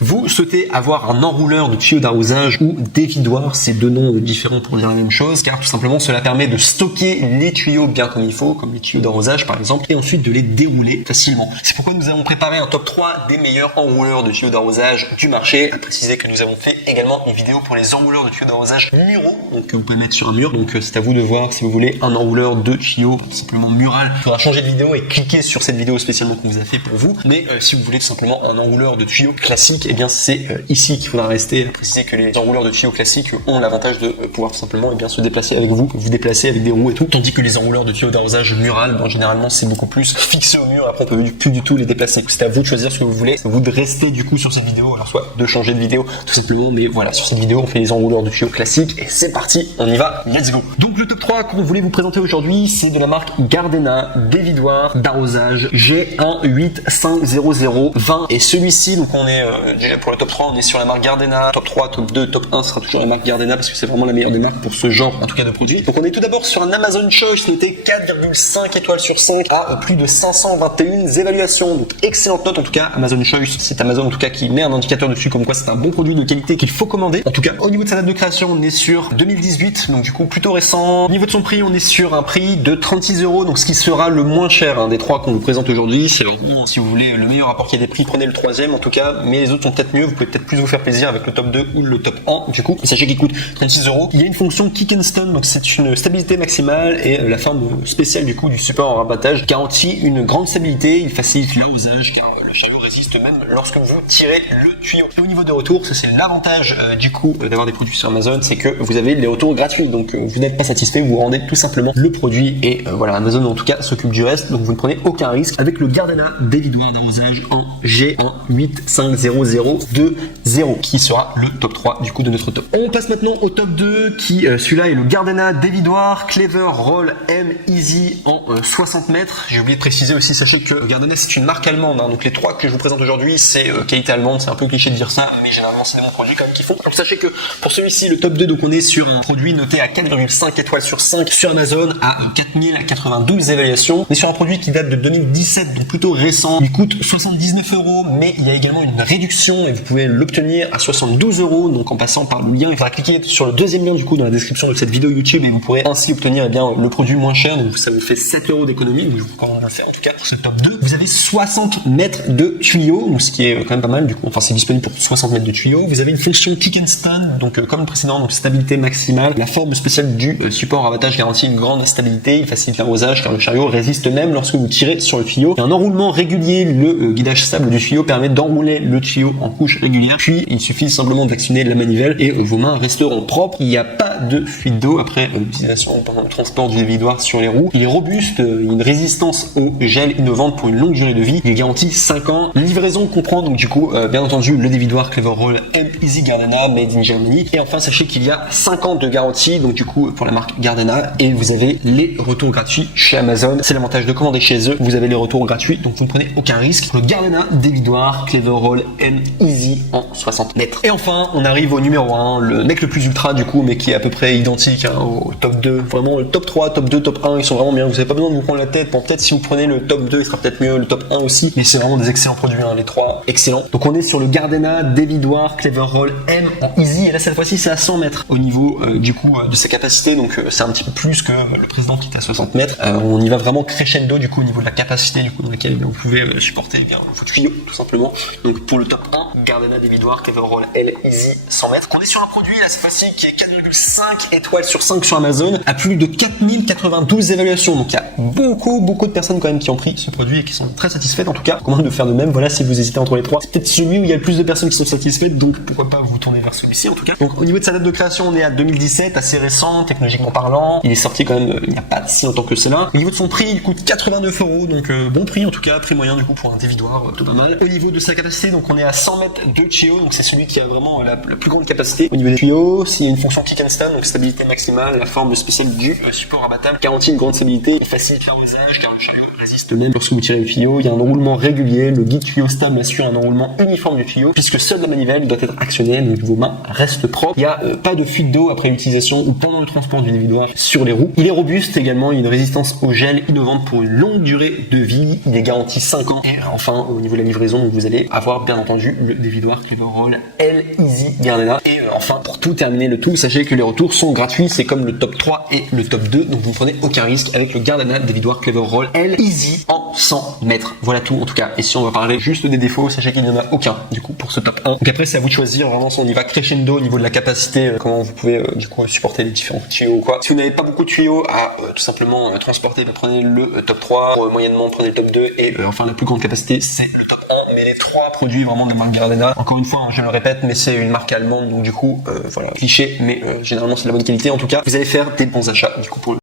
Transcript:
Vous souhaitez avoir un enrouleur de tuyaux d'arrosage ou dévidoir, c'est deux noms différents pour dire la même chose, car tout simplement cela permet de stocker les tuyaux bien comme il faut, comme les tuyaux d'arrosage par exemple, et ensuite de les dérouler facilement. C'est pourquoi nous avons préparé un top 3 des meilleurs enrouleurs de tuyaux d'arrosage du marché. À préciser que nous avons fait également une vidéo pour les enrouleurs de tuyaux d'arrosage muraux, donc que vous pouvez mettre sur un mur, donc c'est à vous de voir si vous voulez un enrouleur de tuyaux tout simplement mural. Il faudra changer de vidéo et cliquer sur cette vidéo spécialement qu'on vous a fait pour vous, mais si vous voulez tout simplement un enrouleur de tuyaux classique, et bien c'est ici qu'il faudra rester. Préciser que les enrouleurs de tuyaux classiques ont l'avantage de pouvoir tout simplement se déplacer avec vous déplacer avec des roues et tout, tandis que les enrouleurs de tuyaux d'arrosage mural, généralement c'est beaucoup plus fixé au mur, après on peut plus du tout les déplacer. C'est à vous de choisir ce que vous voulez, c'est à vous de rester du coup sur cette vidéo, alors soit de changer de vidéo tout simplement, mais voilà, sur cette vidéo on fait les enrouleurs de tuyaux classiques et c'est parti, on y va, let's go. Donc le top 3 qu'on voulait vous présenter aujourd'hui, c'est de la marque Gardena, dévidoir d'arrosage G1850020, et celui-ci, donc on est déjà pour le top 3 on est sur la marque Gardena. Top 3, top 2, top 1 sera toujours la marque Gardena parce que c'est vraiment la meilleure des marques pour ce genre en tout cas de produit. Donc on est tout d'abord sur un Amazon Choice noté 4,5 étoiles sur 5 à plus de 521 évaluations, donc excellente note en tout cas. Amazon Choice, c'est Amazon en tout cas qui met un indicateur dessus comme quoi c'est un bon produit de qualité qu'il faut commander. En tout cas au niveau de sa date de création on est sur 2018, donc du coup plutôt récent. Au niveau de son prix on est sur un prix de 36 €, donc ce qui sera le moins cher des trois qu'on vous présente aujourd'hui. C'est vraiment, si vous voulez le meilleur rapport qui est des prix, prenez le troisième en tout cas, mais les autres sont peut-être mieux, vous pouvez peut-être plus vous faire plaisir avec le top 2 ou le top 1 du coup. Sachez qu'il coûte 36 €. Il y a une fonction kick and stun, donc c'est une stabilité maximale, et la forme spéciale du coup du support en rabattage garantit une grande stabilité, il facilite l'arrosage car le chariot résiste même lorsque vous tirez le tuyau. Et au niveau de retour, ça c'est l'avantage du coup d'avoir des produits sur Amazon, c'est que vous avez les retours gratuits, donc vous n'êtes pas satisfait, vous rendez tout simplement le produit, et voilà, Amazon en tout cas s'occupe du reste, donc vous ne prenez aucun risque avec le Gardena dévidoir d'arrosage en G1850020 qui sera le top 3 du coup de notre top. On passe maintenant au top 2 qui celui-là est le Gardena dévidoir Clever Roll M Easy en 60 mètres. J'ai oublié de préciser aussi, sachez que Gardena c'est une marque allemande, donc les trois que je vous présente aujourd'hui c'est qualité allemande, c'est un peu cliché de dire ça, mais généralement c'est des bons produits quand même qu'ils font. Donc sachez que pour celui-ci, le top 2, donc on est sur un produit noté à 4,5 étoiles sur 5 sur Amazon à 4092 évaluations. On est sur un produit qui date de 2017, donc plutôt récent. Il coûte 79 €, mais il y a également une réduction et vous pouvez l'obtenir à 72 €, donc en passant par le lien. Il faudra cliquer sur le deuxième lien du coup dans la description de cette vidéo YouTube et vous pourrez ainsi obtenir le produit moins cher, donc ça vous fait 7 € d'économie, donc je vous recommande de le faire en tout cas pour ce top 2. Vous avez 60 mètres de tuyaux, donc ce qui est quand même pas mal du coup, enfin c'est disponible pour 60 mètres de tuyaux. Vous avez une fonction kick and stun, donc comme le précédent, donc stabilité maximale. La forme spéciale du support à rabattage garantit une grande stabilité, il facilite l'arrosage car le chariot résiste même lorsque vous tirez sur le tuyau. Et un enroulement régulier, le guidage stable du tuyau permet d'enrouler le tuyau en couche régulière, puis il suffit simplement d'actionner la manivelle et vos mains resteront propres. Il n'y a pas de fuite d'eau après l'utilisation pendant le transport du dévidoir sur les roues. Il est robuste, il a une résistance au gel innovante pour une longue durée de vie. Il est garanti 5 ans. La livraison comprend donc du coup bien entendu le dévidoir Clever Roll M Easy Gardena made in Germany. Et enfin sachez qu'il y a 5 ans de garantie donc du coup pour la marque Gardena, et vous avez les retours gratuits chez Amazon. C'est l'avantage de commander chez eux, vous avez les retours gratuits donc vous ne prenez aucun risque. Le Gardena dévidoir Clever Roll M Easy en 60 mètres. Et enfin on arrive au numéro 1, le mec le plus ultra du coup, mais qui est à peu près identique au top 2. Vraiment le top 3, top 2, top 1 ils sont vraiment bien, vous n'avez pas besoin de vous prendre la tête. Bon, peut-être si vous prenez le top 2 il sera peut-être mieux, le top 1 aussi, mais c'est vraiment des excellents produits, les trois excellents. Donc on est sur le Gardena dévidoir Clever Roll M en Easy, et là cette fois-ci c'est à 100 mètres au niveau du coup de sa capacité, donc c'est un petit peu plus que le précédent qui était à 60 mètres. On y va vraiment crescendo du coup au niveau de la capacité du coup dans laquelle vous pouvez supporter vos tuyaux tout simplement. Donc pour le top 1, Gardena dévidoir Clever Roll L Easy 100 mètres. On est sur un produit là cette fois-ci qui est 4,5 étoiles sur 5 sur Amazon à plus de 4092 évaluations. Donc il y a beaucoup de personnes quand même qui ont pris ce produit et qui sont très satisfaites. En tout cas, recommande de faire de même. Voilà, si vous hésitez entre les trois, c'est peut-être celui où il y a le plus de personnes qui sont satisfaites, donc pourquoi pas vous tourner vers celui-ci en tout cas. Donc au niveau de sa date de création, on est à 2017, assez récent technologiquement parlant. Il est sorti quand même il n'y a pas si longtemps que cela. Au niveau de son prix, il coûte 89 €, donc bon prix en tout cas, prix moyen du coup pour un dévidoir, tout pas mal. Au niveau de sa capacité, donc on est à 100 mètres de tuyau, donc c'est celui qui a vraiment la plus grande capacité. Au niveau des tuyaux, s'il y a une fonction kick and stand, donc stabilité maximale, la forme spéciale du support rabattable garantit une grande stabilité, facilite l'arrosage car le chariot résiste même lorsque vous tirez le tuyau. Il y a un enroulement régulier, le guide tuyau stable assure un enroulement uniforme du tuyau puisque seule la manivelle doit être actionnée, donc vos mains restent propres. Il n'y a pas de fuite d'eau après l'utilisation ou pendant le transport du dévidoir sur les roues. Il est robuste également, il y a une résistance au gel innovante pour une longue durée de vie. Il est garanti 5 ans. Et enfin, au niveau de la livraison, vous allez avoir bien entendu le dévidoir Clever Roll L Easy Gardena. Et enfin, pour tout terminer le tout, sachez que les retours sont gratuits. C'est comme le top 3 et le top 2. Donc vous ne prenez aucun risque avec le Gardena dévidoir Clever Roll L Easy en 100 mètres. Voilà tout en tout cas. Et si on va parler juste des défauts, sachez qu'il n'y en a aucun du coup pour ce top 1. Donc après, c'est à vous de choisir vraiment si on y va crescendo au niveau de la capacité, comment vous pouvez du coup supporter les différents tuyaux ou quoi. Si vous n'avez pas beaucoup de tuyaux à tout simplement transporter, prenez le top 3, moyennement prenez le top 2 et enfin la plus grande capacité c'est le top 1. Mais les trois produits vraiment de la marque Gardena, encore une fois je le répète, mais c'est une marque allemande donc du coup voilà, cliché, mais généralement c'est de la bonne qualité. En tout cas vous allez faire des bons achats du coup pour